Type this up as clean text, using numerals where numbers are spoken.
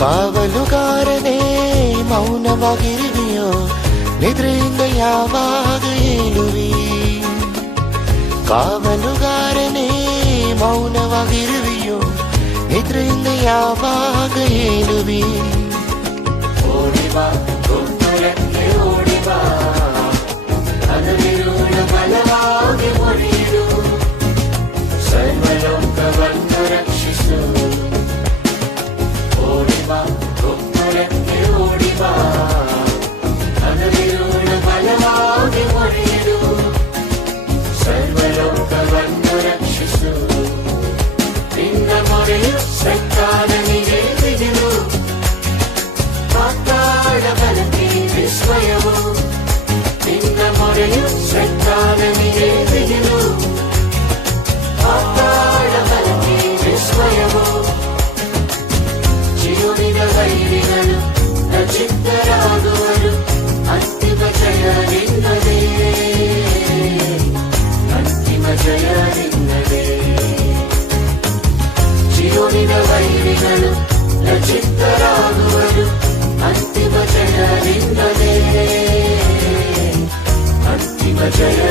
ಕಾವಲುಗಾರನೇ ಮೌನವಾಗಿರುವೆಯೋ, ನಿದ್ರೆಯಿಂದ ಯಾವಾಗ ಏಳುವಿ? ಕಾವಲುಗಾರನೇ ಮೌನವಾಗಿರುವೆಯೋ, ನಿದ್ರೆಯಿಂದ ಯಾವಾಗ ಏಳುವಿ? ಓಡಿಬಾ ಗೊಂದಲಕ್ಕೆ ಓಡಿಬಾ, ಅದರಿರುಳ ಬಲವಾಗಿ ಮುರಿಯಿರು, ಸರ್ವಲೋಕವನ್ನು ರಕ್ಷಿಸು. ಓಡಿಬಾ ಗೊಂದಲಕ್ಕೆ ಓಡಿಬಾ, ಅದರಿರುಳ ಬಲವಾಗಿ ಮುರಿಯಿರು, ಸರ್ವಲೋಕವನ್ನು ರಕ್ಷಿಸು. ನಿನ್ನ ಮೊರೆಯು ಸೈತಾನನಿಗೆ ಬಿದಿರು, ಪಾತಾಳ ಬಲಕ್ಕೆ ವಿಸ್ಮಯವು. ನಿನ್ನ ಮೊರೆಯು ಸೈತಾನನಿಗೆ ಬಿದಿರು, ಪಾತಾಳ ಬಲಕ್ಕೆ ವಿಸ್ಮಯವು. ಜೀವನಿನ ವೈರಿಗಳು ಲಜ್ಜಿತರಾಗುವರು, ಅಂತಿಮ ಜಯ ನಿನ್ನದೇ, ಅಂತಿಮ ಜಯ ನಿನ್ನದೇ. ಜೀವನಿನ ವೈರಿಗಳು ಲಜ್ಜಿತರಾಗುವರು, ಅಂತಿಮ ಜಯ ನಿನ್ನದೇ, ಅಂತಿಮ ಜಯ